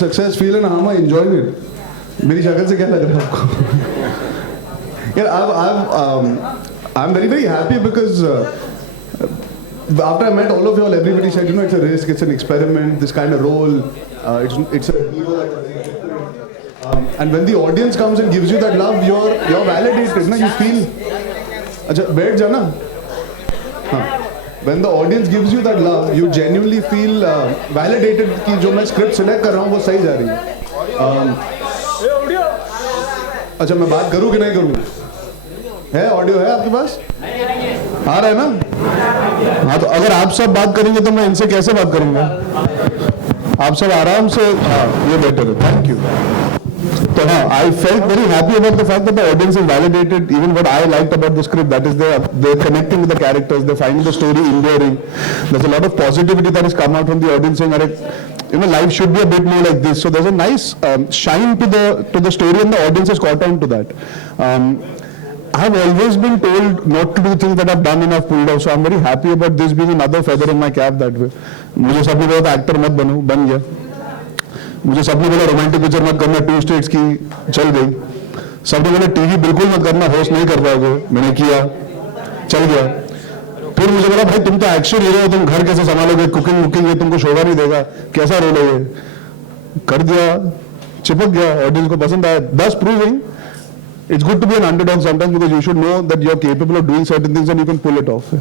success feel and how am I enjoying it? मेरी शक्ल से क्या लग रहा है आपको? Yeah, I'm very very happy because after I met all of you all, everybody said, you know, it's a risk, it's an experiment, this kind of role, it's a hero that you're playing. And when the audience comes and gives you that love, you're validated, na? You feel. अच्छा बैठ जाना. हाँ. When the audience gives you that love, you genuinely feel validated कि जो मैं script select कर रहा हूँ वो सही जा रही है. अच्छा मैं बात करूँ कि नहीं करूँ? है ऑडियो है आपके पास? आ रहा है ना? हाँ तो अगर आप सब बात करेंगे तो मैं इनसे कैसे बात करूँगा? आप सब आराम से, हाँ ये बेटर है. Thank you. So I felt very happy about the fact that the audience has validated even what I liked about the script. That is, they're connecting with the characters, they're finding the story enduring. There's a lot of positivity that has come out from the audience saying, you know, life should be a bit more like this. So there's a nice shine to the story, and the audience has caught on to that. I've always been told not to do things that I've done and I've pulled off. So I'm very happy about this being another feather in my cap that way. मुझे सबने बोला था actor मत बनो, बन गया. मुझे सबने बोला रोमांटिक पिक्चर मत करना, 2 स्टेट्स की, चल गई. सबने बोला टीवी बिल्कुल मत करना, होस्ट नहीं कर पाओगे, मैंने किया, चल गया. फिर मुझे बोला भाई तुम तो एक्शन हीरो हो, तुम घर कैसे संभालोगे, कुकिंग वुकिंग ये तुमको शोभा नहीं देगा, कैसा रोल है ये, कर दिया, चिपक गया, ऑडियंस को पसंद आया. Thus proving it's good to be an underdog sometimes because you should know that you're capable of doing certain things and you can pull it off.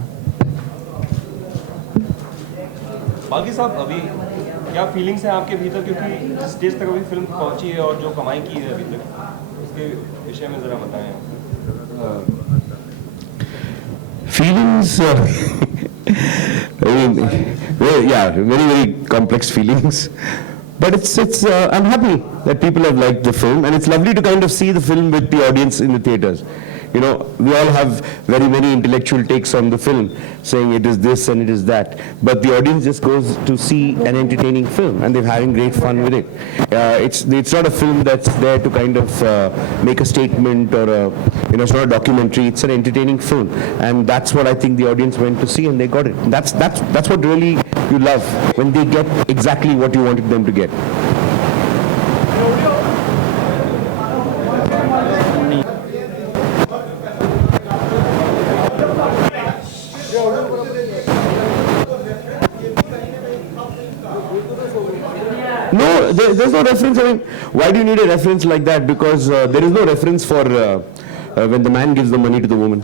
बाकी साहब अभी क्या फीलिंग्स हैं आपके भीतर, क्योंकि जिस स्टेज तक अभी फिल्म पहुंची है और जो कमाई की है अभी तक, उसके विषय में ज़रा बताएं. Feelings, I mean, yeah, very very complex feelings. But I'm happy that people have liked the film, and it's lovely to kind of see the film with the audience in the theaters. You know, we all have very many intellectual takes on the film, saying it is this and it is that. But the audience just goes to see an entertaining film, and they're having great fun with it. It's not a film that's there to kind of make a statement or it's not a documentary. It's an entertaining film, and that's what I think the audience went to see, and they got it. That's what really you love, when they get exactly what you wanted them to get. No, there's no reference. I mean, why do you need a reference like that? Because there is no reference for when the man gives the money to the woman.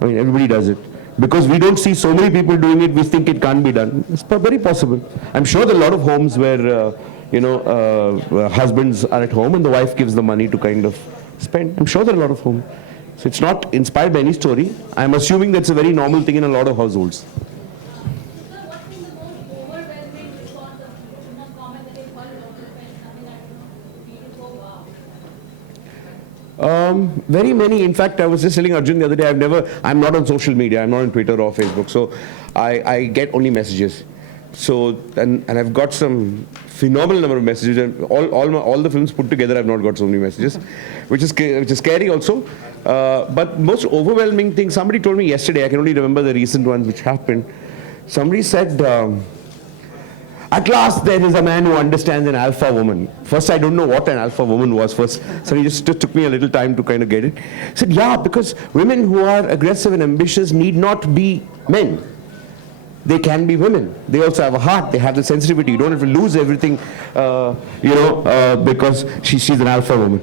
I mean, everybody does it. Because we don't see so many people doing it, we think it can't be done. It's very possible. I'm sure there are a lot of homes where, husbands are at home and the wife gives the money to kind of spend. I'm sure there are a lot of homes. So it's not inspired by any story. I'm assuming that's a very normal thing in a lot of households. Very many. In fact, I was just telling Arjun the other day, I'm not on social media. I'm not on Twitter or Facebook. So I get only messages. So, and I've got some phenomenal number of messages. And all the films put together, I've not got so many messages, which is scary also. But most overwhelming thing, somebody told me yesterday, I can only remember the recent ones which happened. Somebody said, at last there is a man who understands an alpha woman. First, I don't know what an alpha woman was first. So he just took me a little time to kind of get it. He said, yeah, because women who are aggressive and ambitious need not be men. They can be women. They also have a heart. They have the sensitivity. You don't have to lose everything, because she's an alpha woman.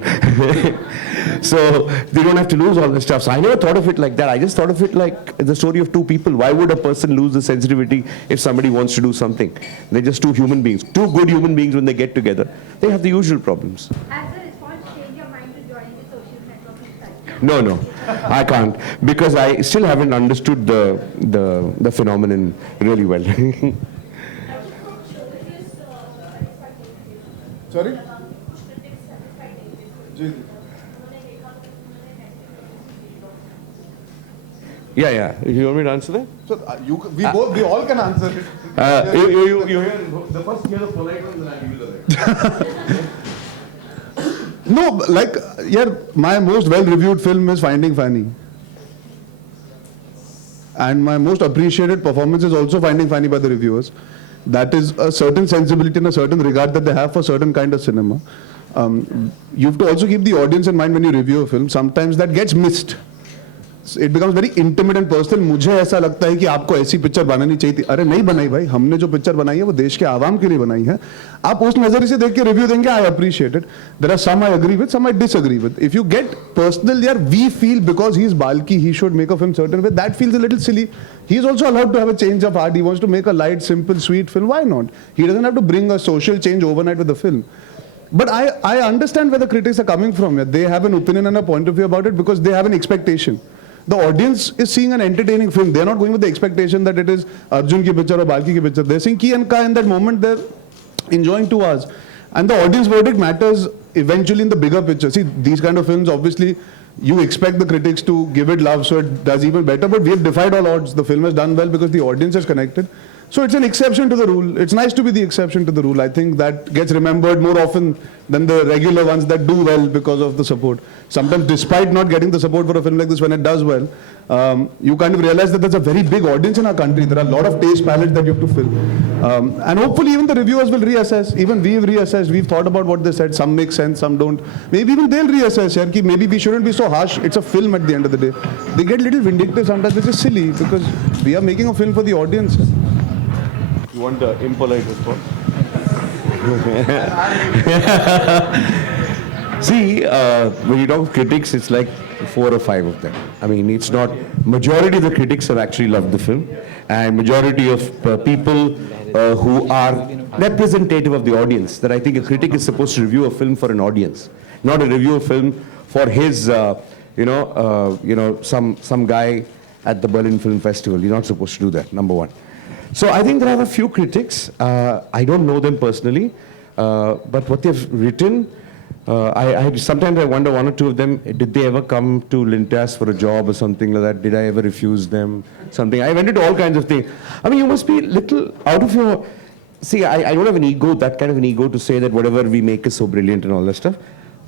So they don't have to lose all this stuff. So I never thought of it like that. I just thought of it like the story of two people. Why would a person lose the sensitivity if somebody wants to do something? They're just two human beings. Two good human beings, when they get together, they have the usual problems. Has the response changed your mind to join the social networking site? No, I can't, because I still haven't understood the phenomenon really well. Sorry? Yeah. You want me to answer that? So we all can answer it. You hear the first hear the polite one, then I give you the right. No, like, my most well-reviewed film is Finding Fanny. And my most appreciated performance is also Finding Fanny by the reviewers. that is a certain sensibility and a certain regard that they have for certain kind of cinema. You have to also keep the audience in mind when you review a film. Sometimes that gets missed. It becomes very intimate and personal. मुझे ऐसा लगता है कि आपको ऐसी picture बनानी चाहिए थी. अरे नहीं बनाई भाई, हमने जो पिक्चर बनाई है वो देश के आवाम के लिए बनाई है. आप उस नजरिए से देख के रिव्यू देंगे. I appreciate it. There are some I agree with, some I disagree with. If you get personal, यार, we feel because he's Balki, he should make a film certain way. That feels a little silly. He's also allowed to have a change of heart. He wants to make a light, simple, sweet film. Why not? He doesn't have to bring a social change overnight with the film. But I understand where the critics are coming from. They have an opinion and a point of view about it because they have an expectation. The audience is seeing an entertaining film. They're not going with the expectation that it is Arjun ki picture or Balki ki picture. They're seeing Ki and Ka in that moment. They're enjoying 2 hours. And the audience verdict matters eventually in the bigger picture. See, these kind of films, obviously, you expect the critics to give it love so it does even better. But we have defied all odds. The film has done well because the audience is connected. So it's an exception to the rule. It's nice to be the exception to the rule. I think that gets remembered more often than the regular ones that do well because of the support. Sometimes despite not getting the support for a film like this, when it does well, you kind of realize that there's a very big audience in our country. There are a lot of taste palettes that you have to fill. And hopefully even the reviewers will reassess. Even we've reassessed. We've thought about what they said. Some make sense, some don't. Maybe even they'll reassess. Ki maybe we shouldn't be so harsh. It's a film at the end of the day. They get a little vindictive sometimes, which is silly because we are making a film for the audience. You want the impolite response? See, when you talk of critics, it's like 4 or 5 of them. I mean, it's not, majority of the critics have actually loved the film, and majority of people who are representative of the audience, that I think a critic is supposed to review a film for an audience, not a review a film for his, some guy at the Berlin Film Festival. You're not supposed to do that, number one. So I think there are a few critics. I don't know them personally, but what they've written, sometimes I wonder, 1 or 2 of them, did they ever come to Lintas for a job or something like that? Did I ever refuse them? Something. I went into all kinds of things. I mean, you must be a little out of your... See, I don't have an ego, that kind of an ego to say that whatever we make is so brilliant and all that stuff.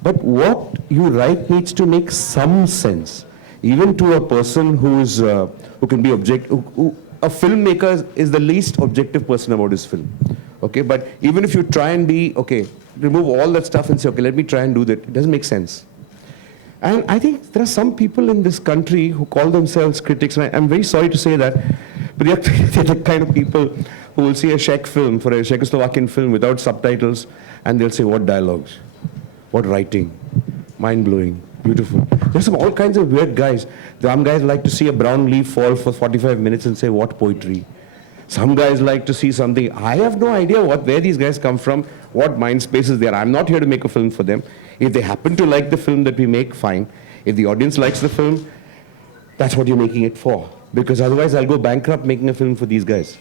But what you write needs to make some sense. Even to a person who can be a filmmaker is the least objective person about his film. Okay, but even if you try and be, okay, remove all that stuff and say, okay, let me try and do that, it doesn't make sense. And I think there are some people in this country who call themselves critics, and I'm very sorry to say that, but they're the kind of people who will see a Czech film, for a Czechoslovakian film without subtitles, and they'll say, what dialogues, what writing, mind-blowing, beautiful. There's all kinds of weird guys. Some guys like to see a brown leaf fall for 45 minutes and say, what poetry. Some guys like to see something. I have no idea where these guys come from, what mind spaces they are. I'm not here to make a film for them. If they happen to like the film that we make, fine. If the audience likes the film, that's what you're making it for. Because otherwise I'll go bankrupt making a film for these guys.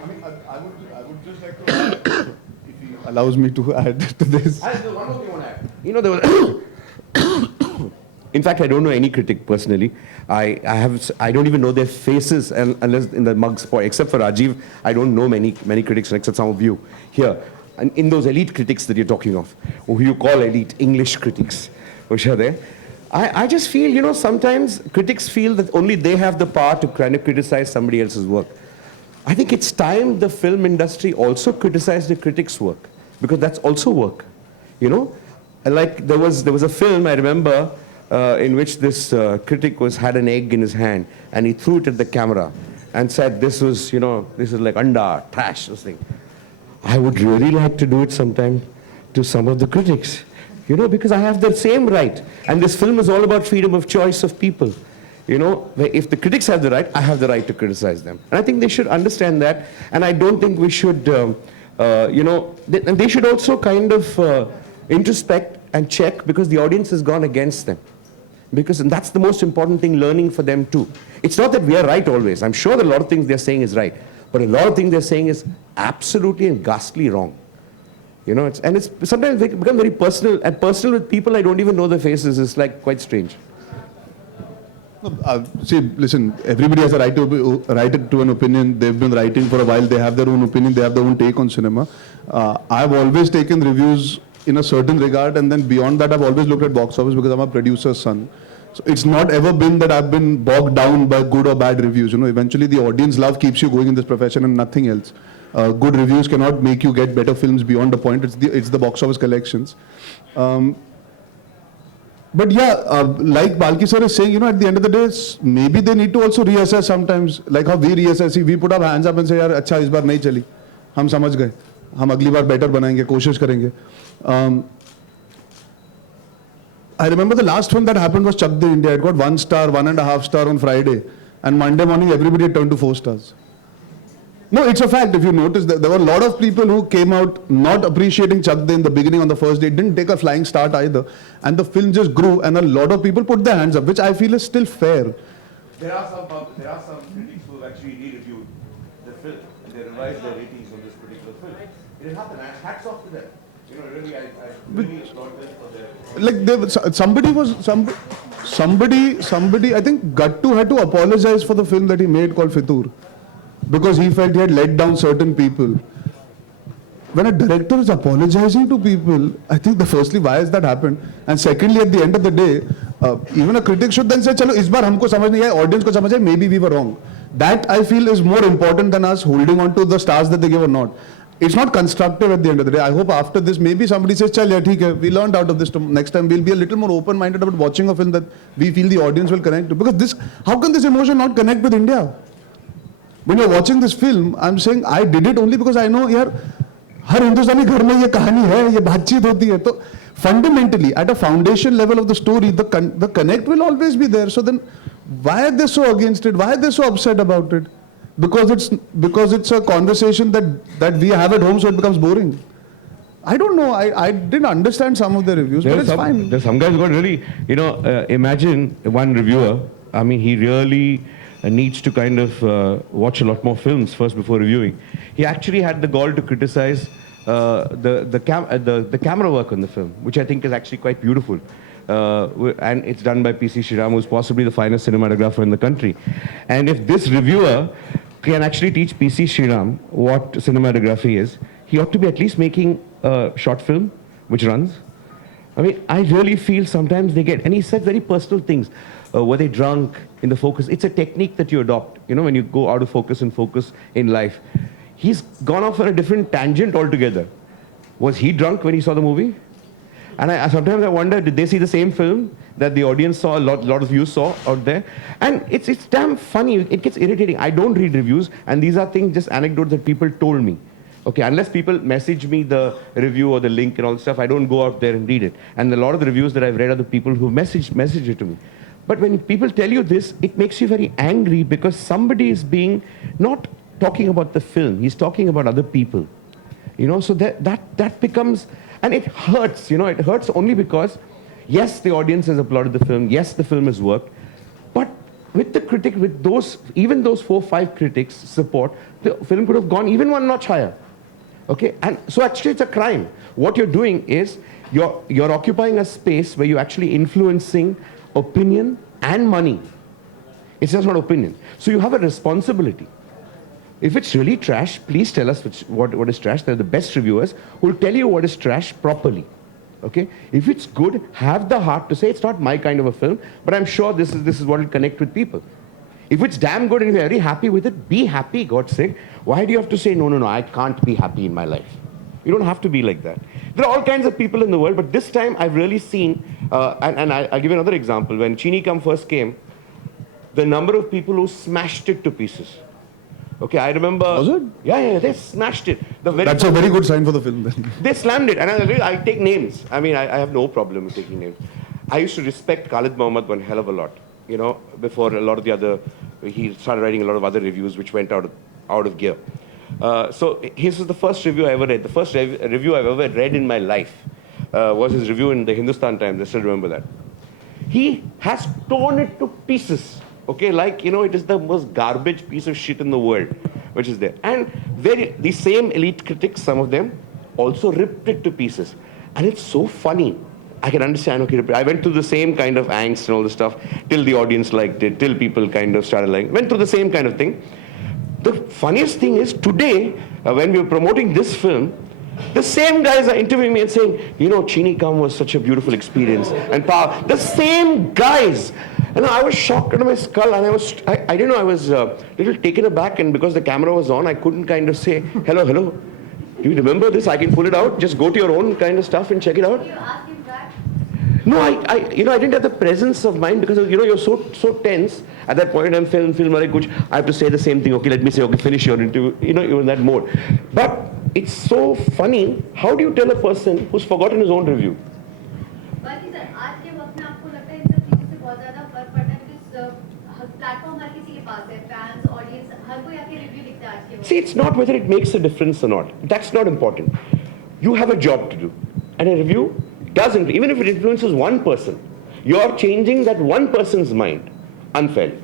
I mean, I would just like to add, if he allows me to add to this. There's one more thing I want to add. You know, there was... In fact, I don't know any critic personally. I don't even know their faces unless in the mug spot. Except for Rajiv, I don't know many critics except some of you here. And in those elite critics that you're talking of, who you call elite English critics, which are there, I just feel, sometimes critics feel that only they have the power to kind of criticize somebody else's work. I think it's time the film industry also criticize the critics' work, because that's also work. Like there was a film I remember in which this critic had an egg in his hand and he threw it at the camera and said, this is like anda, trash, this thing. I would really like to do it sometime to some of the critics, because I have the same right. And this film is all about freedom of choice of people. If the critics have the right, I have the right to criticize them. And I think they should understand that. And I don't think we should, and they should also kind of introspect and check, because the audience has gone against them. And that's the most important thing, learning for them too. It's not that we are right always. I'm sure that a lot of things they're saying is right, but a lot of things they're saying is absolutely and ghastly wrong. It's sometimes become very personal, and personal with people I don't even know their faces. It's like quite strange. See, listen, everybody has a right to an opinion. They've been writing for a while. They have their own opinion. They have their own take on cinema. I've always taken reviews in a certain regard, and then beyond that I've always looked at box office, because I'm a producer's son. So it's not ever been that I've been bogged down by good or bad reviews. Eventually the audience love keeps you going in this profession and nothing else. Good reviews cannot make you get better films beyond the point. It's the box office collections. But yeah, like Balki sir is saying, at the end of the day, maybe they need to also reassess sometimes, like how we reassess. We put our hands up and say, यार अच्छा इस बार नहीं चली, हम समझ गए, हम अगली बार better बनाएंगे, कोशिश करेंगे. I remember the last film that happened was Chak De India. It got 1 star, 1.5 star on Friday, and Monday morning everybody had turned to 4 stars. No, it's a fact. If you notice, there were a lot of people who came out not appreciating Chak De in the beginning on the first day. It didn't take a flying start either, and the film just grew. And a lot of people put their hands up, which I feel is still fair. There are some critics who have actually re-reviewed the film and they revised their ratings on this particular film. It has happened. Hats off to them. Really, I really applaud them for their. Like somebody. I think Gattu had to apologize for the film that he made called Fitur, because he felt he had let down certain people. When a director is apologizing to people, I think firstly, why has that happened? And secondly, at the end of the day, even a critic should then say, "Chalo, is baar humko samajh nahi aaya, audience ko samajh aaya, maybe we were wrong." That I feel is more important than us holding on to the stars that they give or not. It's not constructive at the end of the day. I hope after this, maybe somebody says, "Chal, yeah, theek hai, we learned out of this. Next time we'll be a little more open-minded about watching a film that we feel the audience will connect to." Because how can this emotion not connect with India? When you're watching this film, I'm saying I did it only because I know, यार हर हिंदुस्तानी घर में ये कहानी है, ये बातचीत होती है. तो fundamentally, at a foundation level of the story, the connect will always be there. So then, why are they so against it? Why are they so upset about it? Because it's a conversation that we have at home, so it becomes boring. I don't know. I didn't understand some of the reviews, but it's fine. There's some guys got really, imagine one reviewer. I mean, he really needs to kind of watch a lot more films first before reviewing. He actually had the gall to criticize the camera work on the film, which I think is actually quite beautiful. And it's done by P.C. Sriram, who's possibly the finest cinematographer in the country. And if this reviewer can actually teach P.C. Sriram what cinematography is, he ought to be at least making a short film which runs. I mean, I really feel sometimes they get, and he said very personal things. Were they drunk in the focus? It's a technique that you adopt, when you go out of focus and focus in life. He's gone off on a different tangent altogether. Was he drunk when he saw the movie? And sometimes I wonder, did they see the same film that the audience saw, a lot of you saw out there? And it's damn funny. It gets irritating. I don't read reviews, and these are things, just anecdotes that people told me. Okay, unless people message me the review or the link and all that stuff, I don't go out there and read it. And a lot of the reviews that I've read are the people who message it to me. But when people tell you this, it makes you very angry, because somebody is not talking about the film, he's talking about other people. So that becomes, and it hurts, it hurts only because, yes, the audience has applauded the film, yes, the film has worked, but with the critic, even those 4 or 5 critics support, the film could have gone even one notch higher. Okay, and so actually it's a crime. What you're doing is, you're occupying a space where you're actually influencing opinion and money. It's just not opinion. So you have a responsibility. If it's really trash, please tell us what is trash. They're the best reviewers who will tell you what is trash properly. Okay? If it's good, have the heart to say, it's not my kind of a film, but I'm sure this is what will connect with people. If it's damn good and you're very happy with it, be happy, God's sake. Why do you have to say, no, I can't be happy in my life? You don't have to be like that. There are all kinds of people in the world, but this time I've really seen, and I'll give you another example. When Chini Kam first came, the number of people who smashed it to pieces. Okay, I remember. Was it? Yeah, they smashed it. That's a very good sign for the film then. They slammed it, and I take names. I mean, I have no problem with taking names. I used to respect Khalid Mohammed one hell of a lot. Before a lot of the other, he started writing a lot of other reviews which went out of gear. So his was the first review I ever read. The first review I've ever read in my life was his review in the Hindustan Times. I still remember that. He has torn it to pieces. Okay, it is the most garbage piece of shit in the world, which is there. And the same elite critics, some of them, also ripped it to pieces. And it's so funny. I can understand, okay, I went through the same kind of angst and all this stuff, till the audience liked it, till people kind of started liking it. Went through the same kind of thing. The funniest thing is, today, when we were promoting this film, The same guys are interviewing me and saying, you know, Chini Kam was such a beautiful experience. And the same guys. And I was shocked into my skull, and I didn't know, I was a little taken aback, and because the camera was on, I couldn't kind of say, hello, hello. Do you remember this? I can pull it out. Just go to your own kind of stuff and check it out. You asked him back. No, I didn't have the presence of mind because, you know, you're so tense at that point. I'm film like kuch. I have to say the same thing. Okay, let me say, okay, finish your interview. You know, you're in that mode. But it's so funny. How do you tell a person who's forgotten his own review? बाकी sir आज के वक्त में आपको लगता है इन सब चीजों से बहुत ज्यादा फर्क पड़ता है because प्लेटफॉर्म हर किसी के पास है फैंस ऑडियंस हर कोई आके रिव्यू लिखता है आज के वक्त See, it's not whether it makes a difference or not. That's not important. You have a job to do. And a review doesn't, even if it influences one person, you're changing that one person's mind unfairly.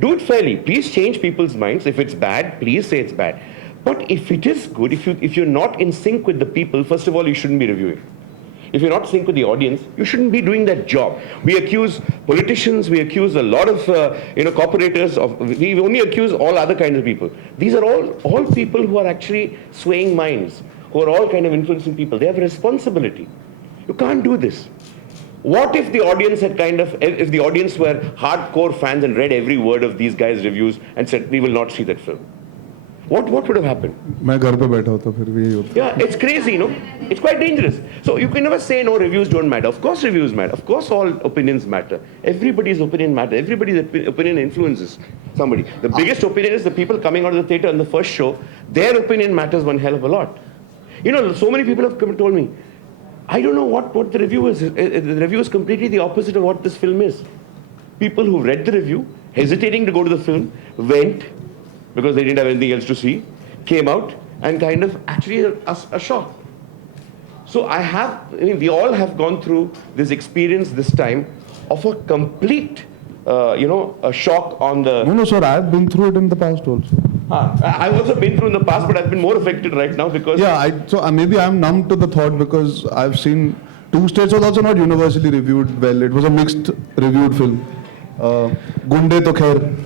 Do it fairly. Please change people's minds. If it's bad, please say it's bad. But if it is good, if you're not in sync with the people, first of all, you shouldn't be reviewing. If you're not in sync with the audience, you shouldn't be doing that job. We accuse politicians, we accuse a lot of corporators, we only accuse all other kinds of people. These are all people who are actually swaying minds, who are all kind of influencing people. They have a responsibility. You can't do this. What if the audience if the audience were hardcore fans and read every word of these guys' reviews and said, we will not see that film? What would have happened? मैं घर पे बैठा होता फिर भी यही होता. Yeah, it's crazy, you know. It's quite dangerous. So you can never say, no, reviews don't matter. Of course reviews matter. Of course all opinions matter. Everybody's opinion matters. Everybody's opinion influences somebody. The biggest opinion is the people coming out of the theater in the first show. Their opinion matters one hell of a lot. You know, so many people have come and told me, I don't know what the review is. The review is completely the opposite of what this film is. People who read the review, hesitating to go to the film, went, because they didn't have anything else to see, came out and kind of actually a shock. So we all have gone through this experience this time of a complete, a shock on the... No, sir, I've been through it in the past also. I've also been through in the past, but I've been more affected right now because... Yeah, maybe I'm numb to the thought because I've seen Two States was also not universally reviewed well. It was a mixed reviewed film. Gunde to Khair.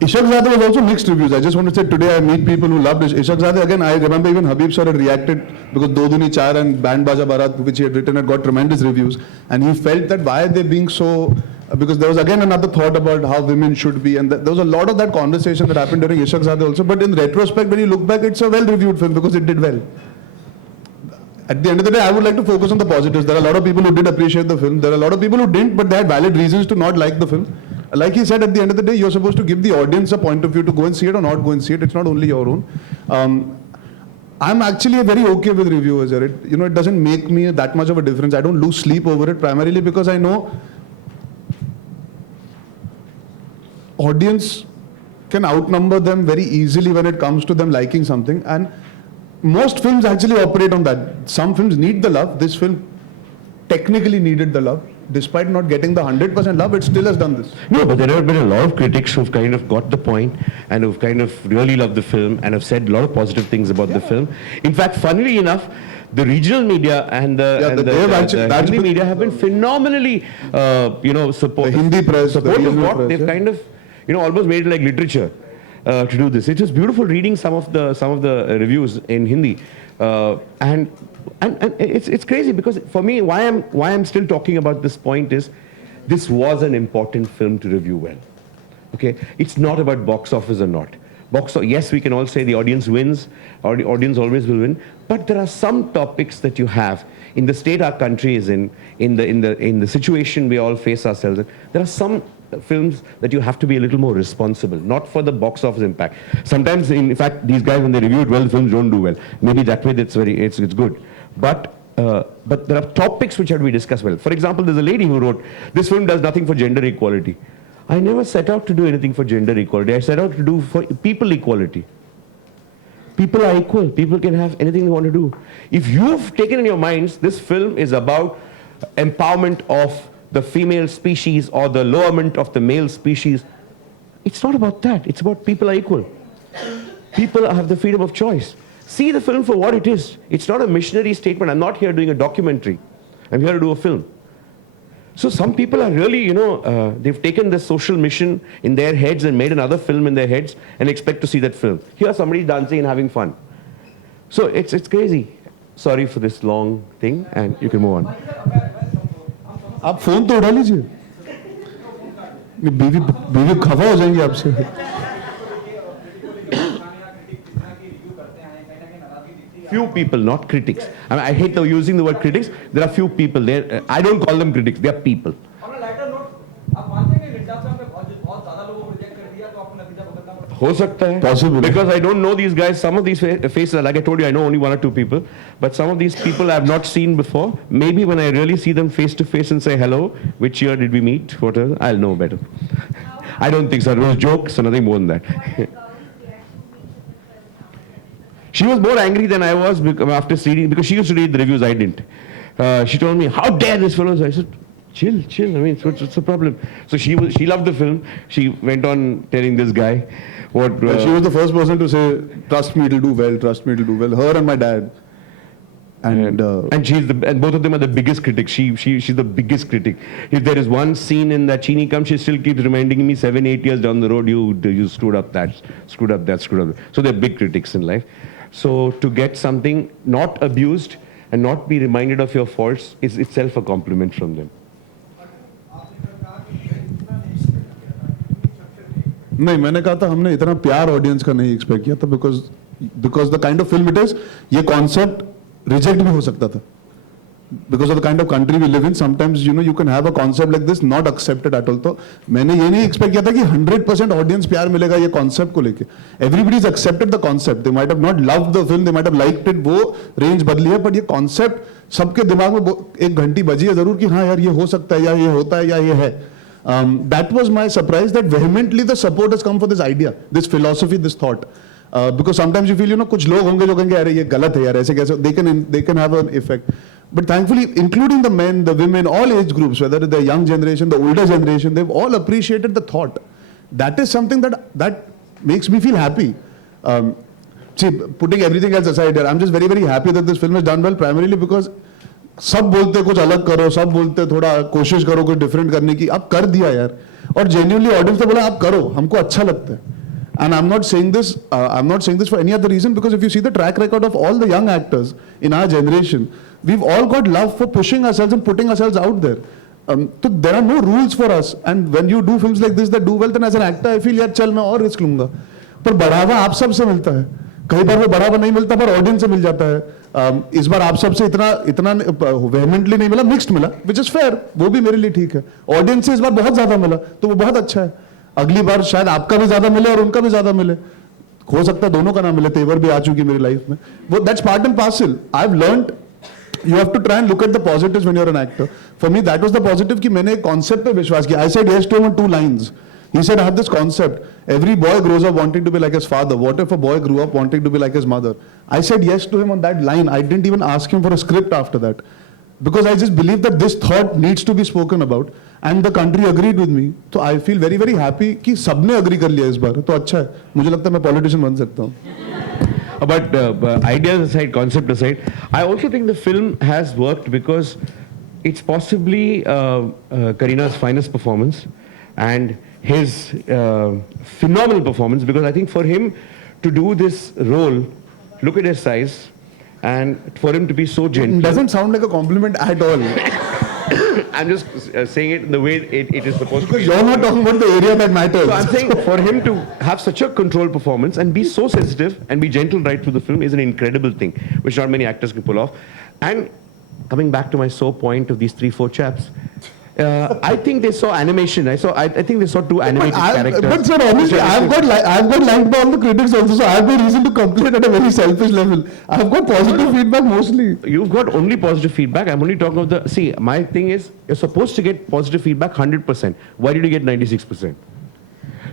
Ishaq Zadeh was also mixed reviews. I just want to say today I meet people who loved Ishaq Zadeh. Again, I remember even Habib sir had reacted because Do Duni Char and Band Baja Barat, which he had written, had got tremendous reviews. And he felt that why are they being so... Because there was again another thought about how women should be. And there was a lot of that conversation that happened during Ishaq Zadeh also. But in retrospect, when you look back, it's a well-reviewed film because it did well. At the end of the day, I would like to focus on the positives. There are a lot of people who did appreciate the film. There are a lot of people who didn't, but they had valid reasons to not like the film. Like he said, at the end of the day, you're supposed to give the audience a point of view to go and see it or not go and see it. It's not only your own. I'm actually very okay with reviewers here. It doesn't make me that much of a difference. I don't lose sleep over it primarily because I know audience can outnumber them very easily when it comes to them liking something. And most films actually operate on that. Some films need the love. This film technically needed the love. Despite not getting the 100% love, it still has done this. No, but there have been a lot of critics who've kind of got the point and who've kind of really loved the film and have said a lot of positive things about the film. In fact, funnily enough, the regional media and the Hindi media have been phenomenally, supportive. The Hindi press, the regional press, they've kind of, almost made it like literature to do this. It was beautiful reading some of the reviews in Hindi, and it's crazy because for me, why I'm still talking about this point is, this was an important film to review well. Okay, it's not about box office or not. Yes, we can all say the audience wins, or the audience always will win, but there are some topics that you have in the state our country is in the situation we all face ourselves in. There are some films that you have to be a little more responsible, not for the box office impact. Sometimes, in fact, these guys, when they review it well, the films don't do well. Maybe that way it's good. But there are topics which have to be discussed well. For example, there's a lady who wrote, this film does nothing for gender equality. I never set out to do anything for gender equality. I set out to do for people equality. People are equal. People can have anything they want to do. If you've taken in your minds, this film is about empowerment of the female species or the lowerment of the male species. It's not about that. It's about people are equal. People have the freedom of choice. See the film for what it is. It's not a missionary statement. I'm not here doing a documentary. I'm here to do a film. So some people are really, they've taken this social mission in their heads and made another film in their heads and expect to see that film. Here somebody's dancing and having fun. So it's crazy. Sorry for this long thing, and you can move on. आप phone तो उठा लीजिए. बीवी बीवी खफा हो जाएंगी आपसे. Few people, not critics. I mean, I hate using the word critics. There are few people there. I don't call them critics. They are people. On a lighter note, आप मानते हैं कि वृद्धाश्रम में बहुत ज़्यादा लोगों को रिजेक्ट कर दिया तो आपको नतीजा भुगतना पड़ा? हो सकता है. Possible. Because I don't know these guys. Some of these faces, like I told you, I know only one or two people. But some of these people I have not seen before. Maybe when I really see them face to face and say hello, which year did we meet, whatever, I'll know better. I don't think so. It was a joke, so nothing more than that. She was more angry than I was after reading, because she used to read the reviews, I didn't. She told me, how dare this fellow? I said, chill. I mean, what's the problem? So she loved the film. She went on telling this guy what. She was the first person to say, trust me, it'll do well. Trust me, it'll do well. Her and my dad. And both of them are the biggest critics. She's the biggest critic. If there is one scene in that Chini Kam, she still keeps reminding me 7-8 years down the road, you screwed up that. So they're big critics in life. So to get something not abused and not be reminded of your faults is itself a compliment from them. नहीं, मैंने कहा था हमने इतना प्यार audience का नहीं expect किया था, because the kind of film it is. ये कॉन्सेप्ट रिजेक्ट भी हो सकता था because of the kind of country we live in. Sometimes you can have a concept like this not accepted at all. तो मैंने ये नहीं expect किया था कि 100% audience प्यार मिलेगा ये concept को लेके. Everybody's accepted the concept. They might have not loved the film, they might have liked it. वो range बदली है, but ये concept सबके दिमाग में एक घंटी बजी है जरूर कि हाँ यार ये हो सकता है या ये होता है या ये है. That was my surprise that vehemently the support has come for this idea, this philosophy, this thought. Because sometimes you feel कुछ लोग होंगे जो कहेंगे अरे ये गलत है यार ऐसे कैसे. They can have an effect. But thankfully, including the men, the women, all age groups, whether the young generation, the older generation, they've all appreciated the thought. That is something that makes me feel happy. See, putting everything else aside here, I'm just very, very happy that this film is done well, primarily because सब बोलते कुछ अलग करो, सब बोलते थोड़ा कोशिश करो कुछ डिफरेंट करने की, आप कर दिया यार. और genuinely audience ने बोला आप करो, हमको अच्छा लगता है. And I'm not saying this for any other reason, because if you see the track record of all the young actors in our generation, we've all got love for pushing ourselves and putting ourselves out there. So there are no rules for us, and when you do films like this that do well, then as an actor I feel यार चल मैं और risk लूंगा. पर बढ़ावा आप सब से मिलता है. कई बार वो बढ़ावा नहीं मिलता पर ऑडियंस से मिल जाता है. इस बार आप सबसे इतना वेहमेंटली नहीं मिला, मिक्स्ड मिला, विच इज फेयर. वो भी मेरे लिए ठीक है. ऑडियंस से इस बार बहुत ज्यादा मिला तो वो बहुत अच्छा है. अगली बार शायद आपका भी ज्यादा मिले और उनका भी ज्यादा मिले. हो सकता है दोनों का ना मिले. तेवर भी आ चुकी मेरी लाइफ में. वो that's part and parcel. I have learned you have to try and look at the positives when you're an actor. For me that was the positive कि मैंने एक concept पे विश्वास किया. I said yes to him on 2 lines. He said I have this concept. Every boy grows up wanting to be like his father. What if a boy grew up wanting to be like his mother? I said yes to him on that line. I didn't even ask him for a script after that. Because I just believe that this thought needs to be spoken about. And the country agreed with me. So I feel very, very happy कि सबने agree कर लिया इस बार. तो अच्छा है. मुझे लगता है मैं politician बन सकता हूँ. But ideas aside, concept aside, I also think the film has worked because it's possibly Karina's finest performance and his phenomenal performance, because I think for him to do this role, look at his size, and for him to be so gentle. It doesn't sound like a compliment at all. I'm just saying it in the way it is supposed to be. Because you're not talking about the area that matters. So I'm saying for him to have such a controlled performance and be so sensitive and be gentle right through the film is an incredible thing, which not many actors can pull off. And coming back to my sore point of these 3-4 chaps, I think they saw animation. I think they saw 2 animated characters. But sir, honestly, I've got liked by all the critics also, so I have no reason to complain at a very selfish level. I've got positive feedback mostly. You've got only positive feedback. I'm only talking about the... See, my thing is, you're supposed to get positive feedback 100%. Why did you get 96%?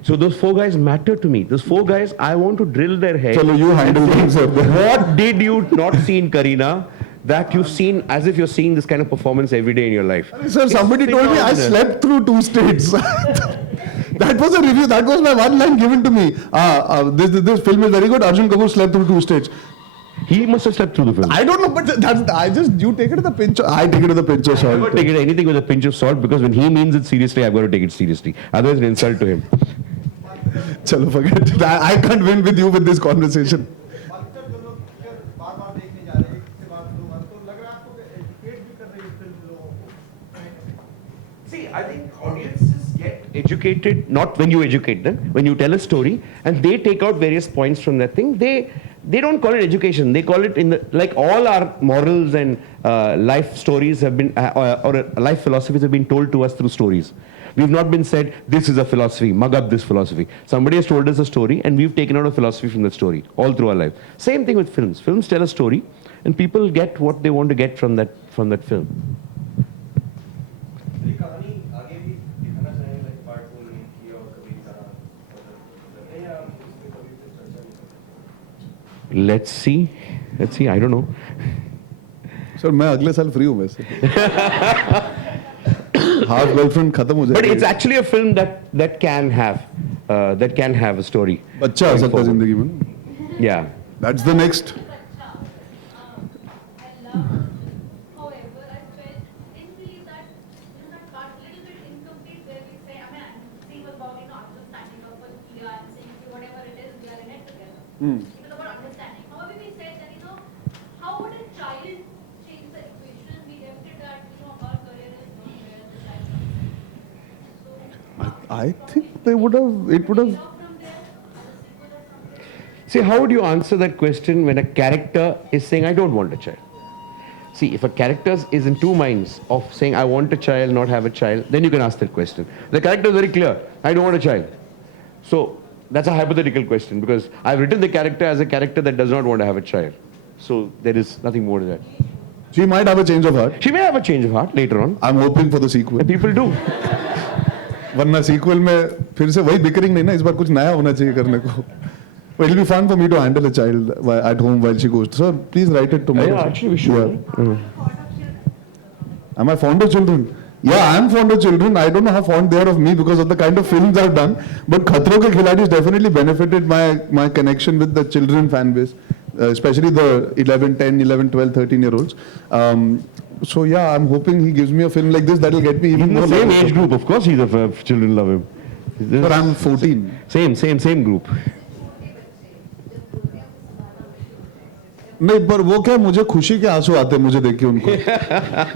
So those 4 guys matter to me. Those 4 guys, I want to drill their head. Chalo, you handle things, sir. What did you not see in Kareena that you've seen, as if you're seeing this kind of performance every day in your life? Sir, somebody told me I slept through 2 states. That was a review. That was my one line given to me. This film is very good. Arjun Kapoor slept through 2 states. He must have slept through the film. I don't know, but you take it with a pinch. I take it with a pinch of I never salt. take it anything with a pinch of salt because when he means it seriously, I've got to take it seriously. Otherwise, it's an insult to him. Chalo, forget it. I can't win with you with this conversation. बाकी जो लोग picture बार-बार देखने जा रहे हैं, एक से बाद दो बार, तो लग रहा है आपको कि एजुकेट भी कर रही है फिल्म लोगों को? See, I think audiences get educated not when you educate them, when you tell a story and they take out various points from that thing. They don't call it education. They call it like all our morals and life stories have been or life philosophies have been told to us through stories. We've not been said this is a philosophy. Mug up this philosophy. Somebody has told us a story and we've taken out a philosophy from that story all through our life. Same thing with films. Films tell a story and people get what they want to get from that film. ये कहानी आगे भी दिखाना चाहेंगे like part 4 की और कभी की तरह या हम इसमें कभी फिर चर्चा नहीं करेंगे? Let's see. I don't know. Sir मैं अगले साल फ्री हूँ वैसे. हाफ गर्लफ्रेंड खत्म हो जाएगी. But it's actually a film that can have a story. बच्चा आ सकता है जिंदगी में. Yeah. That's the next. However, I felt in me that that part little bit incomplete where we say, I mean, I'm saying about after standing up for Kia and saying whatever it is, we are in it together. It was about understanding. However, we said that how would a child change the equation? We left it that her career is not where the child comes. So I think it would have. from there, as a sequel or something. See, how would you answer that question when a character is saying, I don't want a child? See, if a character is in two minds of saying, I want a child, not have a child, then you can ask that question. The character is very clear, I don't want a child. So, that's a hypothetical question because I've written the character as a character that does not want to have a child. So, there is nothing more to that. She might have a change of heart. She may have a change of heart later on, I'm hoping for the sequel. and people do. वरना sequel में फिर से वही bickering नहीं ना, इस बार कुछ नया होना चाहिए करने को. But it'll be fun for me to handle a child at home while she goes. So please write it tomorrow. Yeah, actually we should. Am I fond of children? Yeah, I am fond of children. I don't know how fond they are of me because of the kind of films I've done. But Khatron Ke Khiladi has definitely benefited my connection with the children fan base, especially the 11, 10, 11, 12, 13-year-olds. So yeah, I'm hoping he gives me a film like this that'll get me even In more. the same love. age group, of course, children love him. But I'm 14. Same group. नहीं पर वो क्या मुझे खुशी के आंसू आते हैं मुझे देख के उनको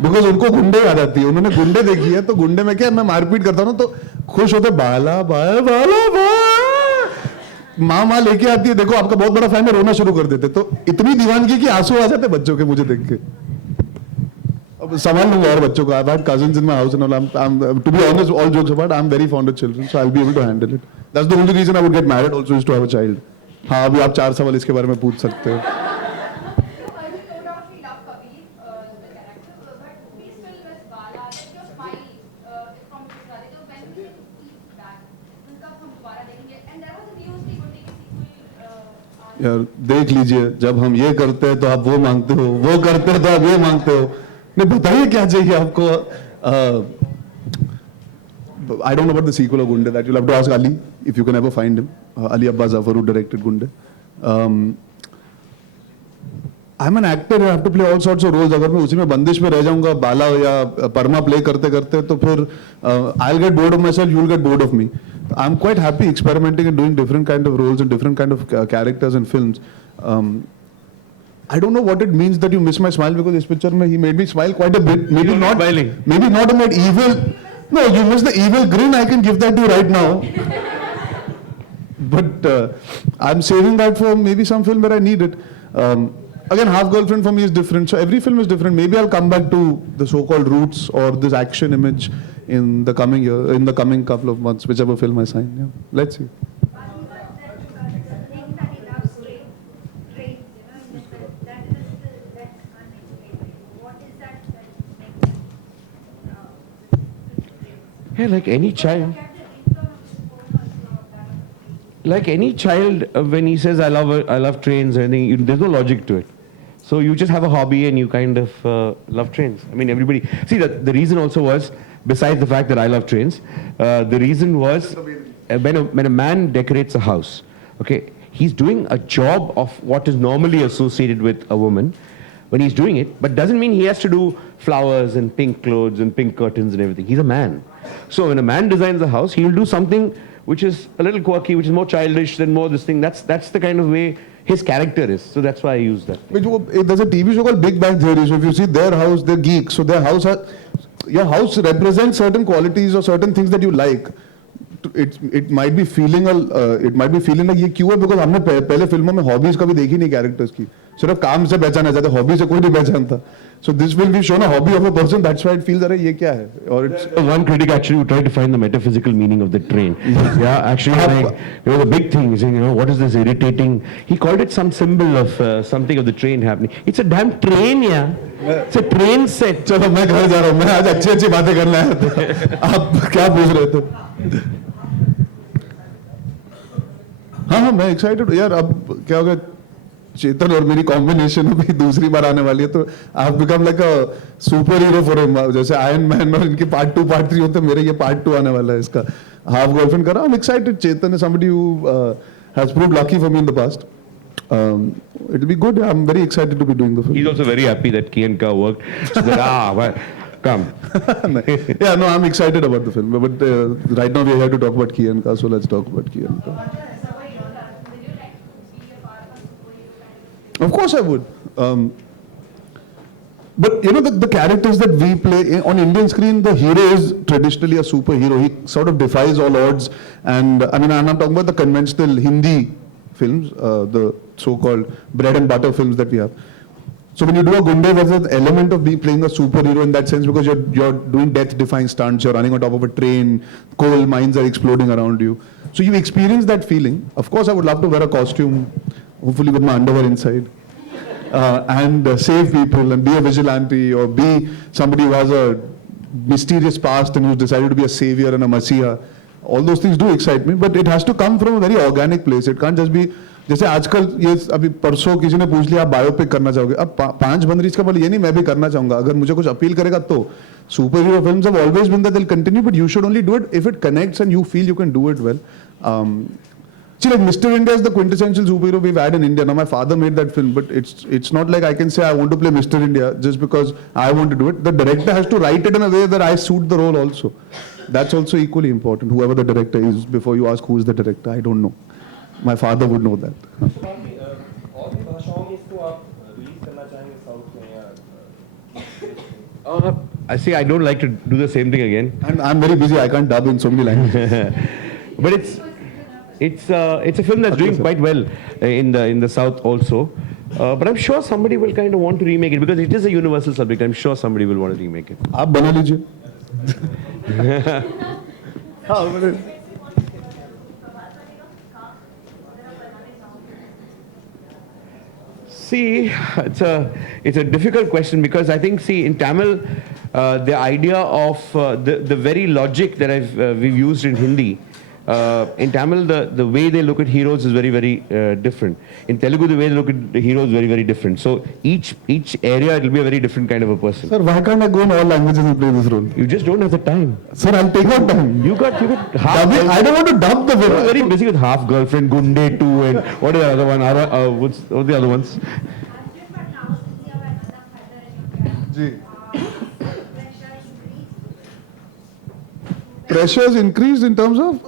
बिकॉज उनको गुंडे याद आती है उन्होंने गुंडे देखी है तो गुंडे में क्या मैं मारपीट करता हूँ ना तो खुश होते बाला बाला बाला माँ लेके आती है देखो आपका बहुत बड़ा फैन है रोना शुरू कर देते तो इतनी दीवानगी की आंसू आ जाते बच्चों के मुझे देख के अब संभाल लूंगा और बच्चों को I had cousins in my house and all to be honest all jokes apart I am very fond of children so I will be able to handle it that's the only reason I would get married also is to have a child हाँ अभी आप 4 सवाल इसके बारे में पूछ सकते हो यार देख लीजिए जब हम ये करते हैं तो आप वो मांगते हो वो करते हैं तो आप ये मांगते हो नहीं बताइए क्या चाहिए आपको I don't know about the sequel of Gunde that you'll have to ask Ali if you can ever find him Ali Abbas Zafar who directed Gunde I'm an actor I have to play all sorts of roles अगर मैं उसी में बंदिश में रह जाऊंगा बाला या परमा play करते करते तो फिर I'll get bored of myself you'll get bored of me I'm quite happy experimenting and doing different kind of roles and different kind of characters in films. I don't know what it means that you miss my smile because this picture he made me smile quite a bit. Maybe not smiling. Maybe not in that evil. No, you miss the evil grin. I can give that to you right now. But I'm saving that for maybe some film where I need it. Again, Half Girlfriend for me is different. So every film is different. Maybe I'll come back to the so-called roots or this action image in the coming year, in the coming couple of months, whichever film I sign. Yeah. Let's see. Yeah, like any child. Like any child, when he says I love trains, or anything, there's no logic to it. So you just have a hobby and you kind of love trains. I mean, everybody. See, the reason also was, besides the fact that I love trains, the reason was when a man decorates a house, okay, he's doing a job of what is normally associated with a woman when he's doing it, but doesn't mean he has to do flowers and pink clothes and pink curtains and everything. He's a man. So when a man designs a house, he'll do something which is a little quirky, which is more childish than more this thing. That's the kind of way his character is. So that's why I use that. There's a TV show called Big Bang Theory. So if you see their house, they're geeks. So their house, your house represents certain qualities or certain things that you like. It might be feeling like ये क्यों है, because हमने पहले फिल्मों में hobbies कभी देखी नहीं कैरेक्टर्स की, सिर्फ काम से पहचाना जाता, हॉबी से कोई नहीं पहचानता. So this will be shown a hobby of a person. That's why it feels अरे ये क्या है. Or it's one critic actually tried to find the metaphysical meaning of the train. Yeah, actually, like, it was a big thing. Saying, what is this irritating? He called it some symbol of something of the train happening. It's a damn train, yeah. It's a train set. चलो मैं घर जा रहा हूँ. मैं आज अच्छी बातें करना है. आप क्या पूछ रहे थे? हाँ मैं एक्साइटेड यार. अब क्या होगा, चेतन और मेरी कॉम्बिनेशन अभी दूसरी बार आने वाली है, तो I become like a super hero for him. जैसे आयरन मैन और इनके पार्ट 2 पार्ट 3 होते हैं, मेरे ये पार्ट 2 आने वाला है इसका. हाफ गर्लफ्रेंड कर रहा हूँ. I am excited. Chetan is somebody who has proved lucky for me in the past. It will be good. I'm very excited to be doing the film. He's also very happy that Kiyanka worked. So that, well, come. Yeah, no, I'm excited about the film. But right now we are here to talk about Kiyanka, so let's talk about Kiyanka. Of course I would. But you know, the characters that we play on Indian screen, the hero is traditionally a superhero. He sort of defies all odds. And I mean, I'm not talking about the conventional Hindi films, the so-called bread and butter films that we have. So when you do a Gunde, there's an element of playing a superhero in that sense, because you're doing death-defying stunts, you're running on top of a train, coal mines are exploding around you. So you experience that feeling. Of course, I would love to wear a costume, hopefully with my underwear inside, and save people and be a vigilante, or be somebody who has a mysterious past and who's decided to be a savior and a messiah. All those things do excite me, but it has to come from a very organic place. It can't just be, जैसे आजकल ये अभी परसों किसी ने पूछ लिया आप बायोपिक करना चाहोगे, अब 5 बंदरीज का बोले ये नहीं मैं भी करना चाहूंगा, अगर मुझे कुछ अपील करेगा तो. Super hero films have always been that they'll continue, but you should only do it if it connects and you feel you can do it well. See, like Mr. India is the quintessential superhero we've had in India. Now my father made that film, but it's not like I can say I want to play Mr. India just because I want to do it. The director has to write it in a way that I suit the role also. That's also equally important, whoever the director is. Before you ask who is the director, I don't know. My father would know that. और भी भाषाओं में इसको आप release करना चाहेंगे south में या I see, I don't like to do the same thing again. And I'm very busy, I can't dub in so many languages. But it's a film that's doing quite well in the South also. But I'm sure somebody will kind of want to remake it, because it is a universal subject. I'm sure somebody will want to remake it. आप बना लीजिए. हाँ मैंने See, it's a difficult question, because I think, see, in Tamil, the idea of the very logic that we've used in Hindi, in Tamil, the way they look at heroes is very, very different. In Telugu, the way they look at the heroes is very, very different. So each area, it will be a very different kind of a person. Sir, why can't I go in all languages and play this role? You just don't have the time. Sir, I'll take out time. You got half. Dubbing, I don't want to dub the You're film. very busy with Half Girlfriend, Gunde 2, and what is the other one? What's the other ones? Ji. Pressure is increased in terms of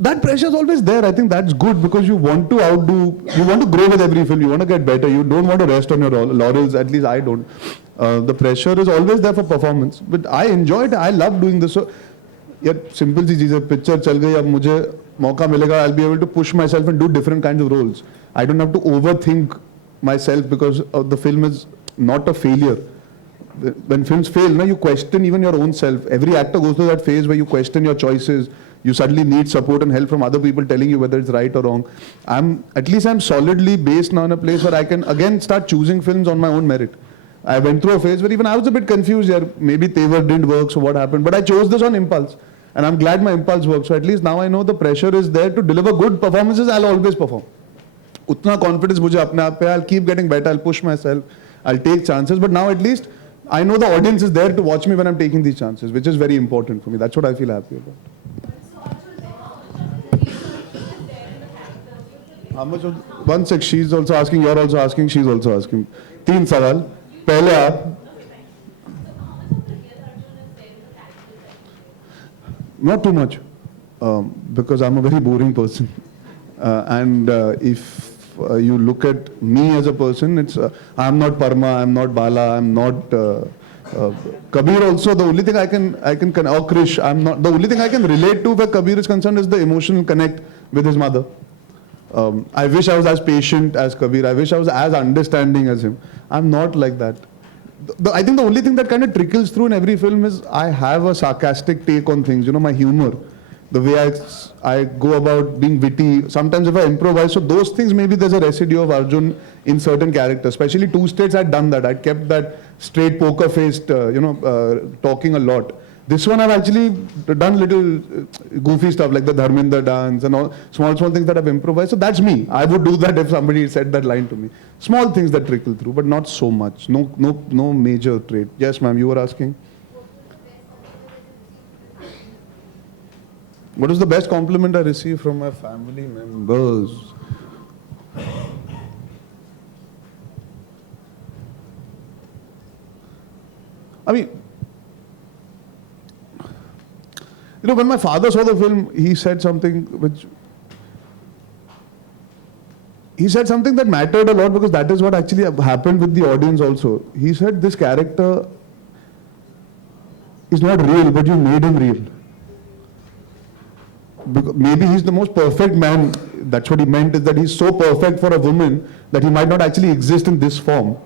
that pressure is always there. I think that's good, because you want to grow with every film. You want to get better. You don't want to rest on your laurels. At least I don't. The pressure is always there for performance. But I enjoy it. I love doing this. So, yeah, simple सी चीज़ है. Picture चल गई. अब मुझे मौका मिलेगा. I'll be able to push myself and do different kinds of roles. I don't have to overthink myself, because the film is not a failure. When films fail, you question even your own self. Every actor goes through that phase where you question your choices. You suddenly need support and help from other people telling you whether it's right or wrong. I'm solidly based now in a place where I can again start choosing films on my own merit. I went through a phase where even I was a bit confused here. Maybe Tevar didn't work, so what happened? But I chose this on impulse. And I'm glad my impulse worked. So at least now I know the pressure is there to deliver good performances. I'll always perform. Utna confidence mujhe apne aap pe. I'll keep getting better. I'll push myself. I'll take chances. But now at least I know the audience is there to watch me when I'm taking these chances, which is very important for me. That's what I feel happy about. How much of 1 sec? She's also asking. You're also asking. She's also asking. 3 सवाल. पहले आप. Not too much, because I'm a very boring person, and if you look at me as a person, it's I'm not Parma, I'm not Bala, I'm not Kabir. Also, the only thing I can or Krish, I'm not. The only thing I can relate to where Kabir is concerned is the emotional connect with his mother. I wish I was as patient as Kabir. I wish I was as understanding as him. I'm not like that. I think the only thing that kind of trickles through in every film is I have a sarcastic take on things. You know, my humor, the way I go about being witty. Sometimes if I improvise, so those things, maybe there's a residue of Arjun in certain characters. Especially Two States, I'd done that. I'd kept that straight poker-faced, talking a lot. This one I've actually done little goofy stuff like the Dharminder dance and all small things that I've improvised. So that's me. I would do that if somebody said that line to me. Small things that trickle through, but not so much. No major trait. Yes, ma'am, you were asking. What was the best compliment I received from my family members? I mean, you know, when my father saw the film, he said something that mattered a lot, because that is what actually happened with the audience also. He said, this character is not real, but you made him real. Because maybe he's the most perfect man. That's what he meant, is that he's so perfect for a woman that he might not actually exist in this form.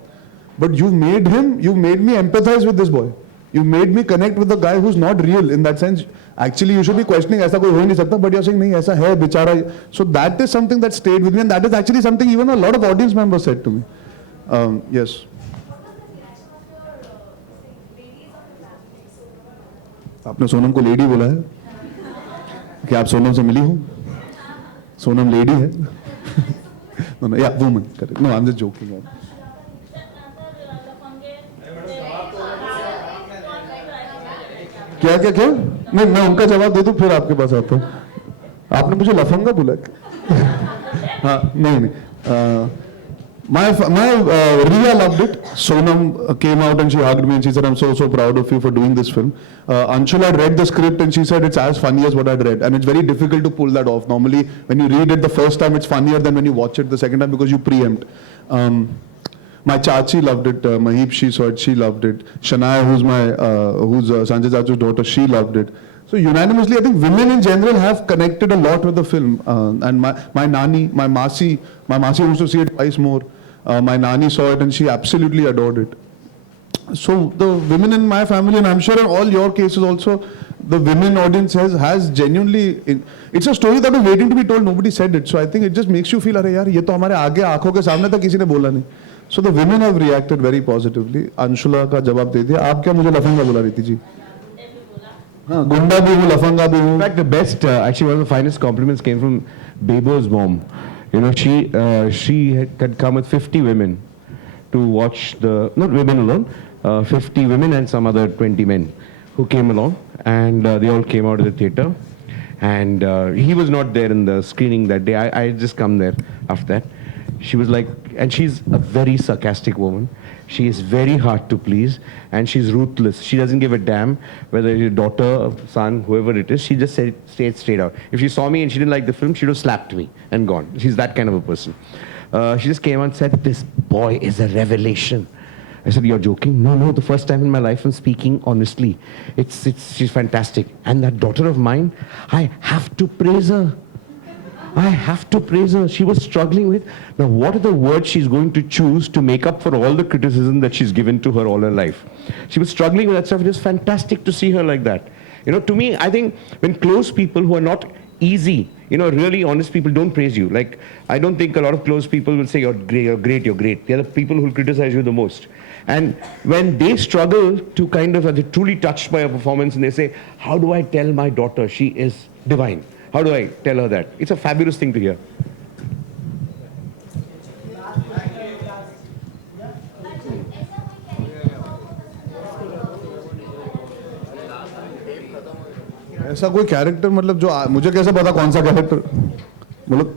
But you made me empathize with this boy. You made me connect with the guy who's not real in that sense. Actually, you should be questioning, aisa koi ho hi nahi sakta, but you're saying, nahi, aisa hai, bichara. So that is something that stayed with me, and that is actually something even a lot of audience members said to me. Yes. आपने सोनम को lady बोला है? क्या आप सोनम से मिली हो? Sonam lady है? No, yeah, woman. Correct. No, I'm just joking. क्या नहीं, मैं उनका जवाब दे दूं फिर आपके पास आता हूँ. आपने मुझे लफंगा बोला. हाँ, नहीं. My Riya loved it. Sonam came out and she hugged me and she said, I'm so proud of you for doing this film. Anshul had read the script and she said it's as funny as what I'd read. And it's very difficult to pull that off. Normally, when you read it the first time, it's funnier than when you watch it the second time because you preempt. My Chachi loved it. Mahib, she saw it. She loved it. Shania, who's Sanjay Chachu's daughter, she loved it. So unanimously, I think women in general have connected a lot with the film. And my Nani, my Masi wants to see it twice more. My Nani saw it and she absolutely adored it. So the women in my family, and I'm sure in all your cases also, the women audience has genuinely, it's a story that was waiting to be told, nobody said it. So I think it just makes you feel, अरे यार ये तो हमारे आगे आंखों के सामने था, किसी ने बोला नहीं. So the women have reacted very positively. Anshula का जवाब दे दिया. आप क्या मुझे लफंगा बुला रही थी जी? हाँ, गुंडा भी हूँ, लफंगा भी हूँ. In fact, the best, actually one of the finest compliments came from Bebo's mom. You know, she had come with 50 women to watch not women alone, 50 women and some other 20 men who came along, and they all came out of the theatre. And he was not there in the screening that day. I had just come there after that. She was like, and she's a very sarcastic woman. She is very hard to please, and she's ruthless. She doesn't give a damn whether it's your daughter, son, whoever it is. She just said straight out. If she saw me and she didn't like the film, she would have slapped me and gone. She's that kind of a person. She just came out and said, this boy is a revelation. I said, you're joking? No, the first time in my life I'm speaking honestly. She's fantastic. And that daughter of mine, I have to praise her. I have to praise her. She was struggling with, now what are the words she's going to choose to make up for all the criticism that she's given to her all her life? She was struggling with that stuff. It was fantastic to see her like that. You know, to me, I think when close people who are not easy, you know, really honest people don't praise you. Like, I don't think a lot of close people will say, you're great. They're the people who will criticize you the most. And when they struggle to kind of, they're truly touched by a performance and they say, how do I tell my daughter she is divine? How do I tell her that? It's a fabulous thing to hear. ऐसा कोई character मतलब जो मुझे कैसे पता कौन सा character मतलब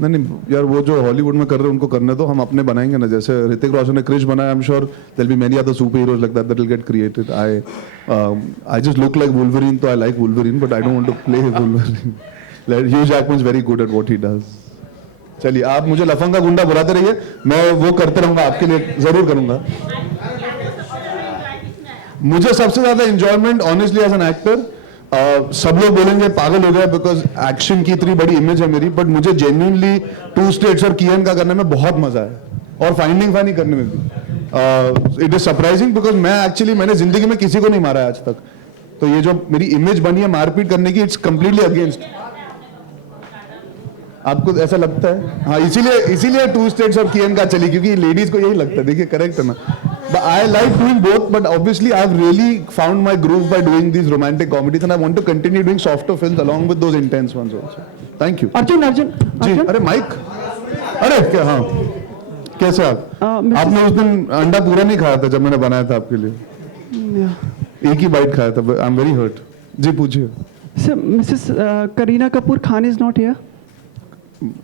नहीं नहीं यार, वो जो हॉलीवुड में कर रहे हैं उनको करने दो, हम अपने बनाएंगे ना, जैसे ऋतिक रोशन ने क्रिश बनाया, I am sure there be many other superheroes like that will get created. I just look like Wolverine, तो I like Wolverine, but I don't want to play Wolverine. Hugh Jackman is very good at what he does. चलिए, आप मुझे लफंगा गुंडा बुलाते रहिए, मैं वो करते रहूंगा, आपके लिए जरूर करूंगा. मुझे सबसे ज्यादा enjoyment honestly as an actor, सब लोग बोलेंगे पागल हो गया बिकॉज एक्शन की इतनी बड़ी इमेज है मेरी, बट मुझे जेन्युइनली टू स्टेट्स और कियन का करने में बहुत मजा है, और फाइंडिंग फनी करने में भी. इट इज सरप्राइजिंग बिकॉज मैंने जिंदगी में किसी को नहीं मारा है आज तक, तो ये जो मेरी इमेज बनी है मारपीट करने की, इट्स कंप्लीटली अगेंस्ट. आपको ऐसा लगता है? हाँ, इसीलिए टू स्टेट्स और कियन का चली, क्योंकि लेडीज को यही लगता है. देखिए, करेक्ट है ना. But I like doing both, but obviously I've really found my groove by doing these romantic comedies, and I want to continue doing softer films along with those intense ones also. Thank you. Arjun जी, अरे mic, अरे क्या, हाँ, कैसे आप? आपने उस दिन अंडा पूरा नहीं खाया था जब मैंने बनाया था आपके लिए, एक ही बाइट खाया था. I am very hurt. जी पूछिए. Sir, Mrs Kareena Kapoor Khan is not here.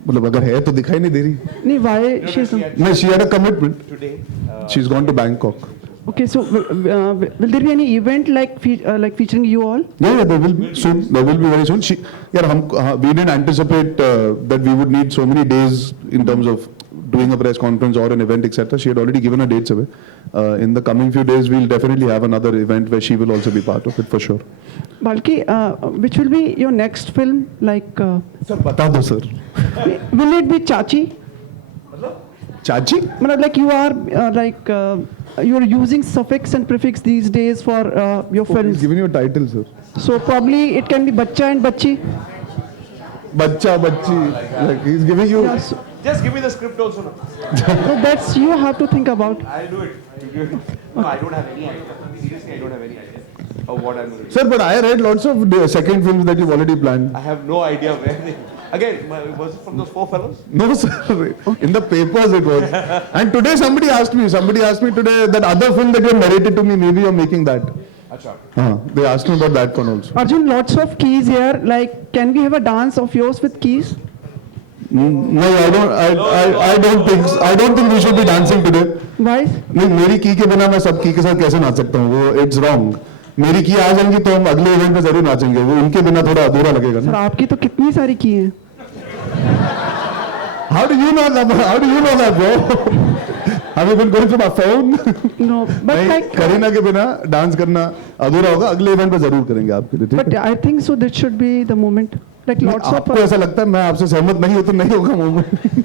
मतलब अगर है तो दिखाई नहीं दे रही. नहीं, व्हाई शी इज नहीं, she had a commitment. She's gone to Bangkok. Okay, so will there be any event like featuring you all? Yeah, there will be soon. There will be very soon. We didn't anticipate that we would need so many days in terms of doing a press conference or an event, etc. She had already given her dates away. In the coming few days, we'll definitely have another event where she will also be part of it for sure. Balki, which will be your next film? Like, Sir, बता दो sir. will it be Chachi? चाची? Like you are you're using suffix and prefix these days for your He's films. giving you a title, sir. So probably it can be Bachcha and Bachchi. बच्चा बच्ची. Like he's giving you. Yeah, so, Just give me the script also now. so that's you have to think about. I'll do it. No, I don't have any idea. Seriously, I don't have any idea of what I'm going to do. Sir, but I read lots of the second films that you've already planned. I have no idea where they... Again, was it from those four fellows? No, sir. In the papers it was. And today somebody asked me today that other film that you narrated to me, maybe you're making that. Acha. They asked me about that one also. Arjun, lots of keys here. Like, can we have a dance of yours with keys? No, I don't think we should be dancing today. Why? नहीं, मेरी की के बिना मैं सब की के साथ कैसे नाच सकता हूँ? वो इट्स रॉन्ग. मेरी की आ जाएंगी तो हम अगले इवेंट में जरूर नाचेंगे, वो उनके बिना थोड़ा अधूरा लगेगा सर, ना. आपकी तो कितनी सारी की हैं. How do you know that, bro? Have you been going through my phone? No, but नहीं, like, करीना के बिना डांस करना अधूरा होगा. अगले इवेंट में जरूर करेंगे आपके लिए, ठीक but है? I think so. That should be the moment. Like lots of. आपको ऐसा लगता है मैं आपसे सहमत नहीं हूं तो नहीं होगा मोमेंट.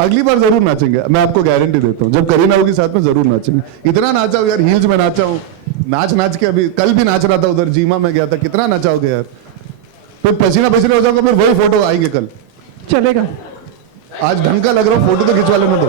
अगली बार जरूर नाचेंगे, मैं आपको गारंटी देता हूँ. जब करीना होगी साथ में जरूर नाचेंगे. इतना नाचा हूँ यार, हील्स में नाचा हूँ, नाच के अभी कल भी नाच रहा था, उधर जीमा में गया था. कितना नाचाओगे यार? फिर पसीना हो जाओगे, फिर वही फोटो आएंगे कल. चलेगा. आज ढंग का लग रहा हूँ, फोटो तो खिंचवा लेना दो.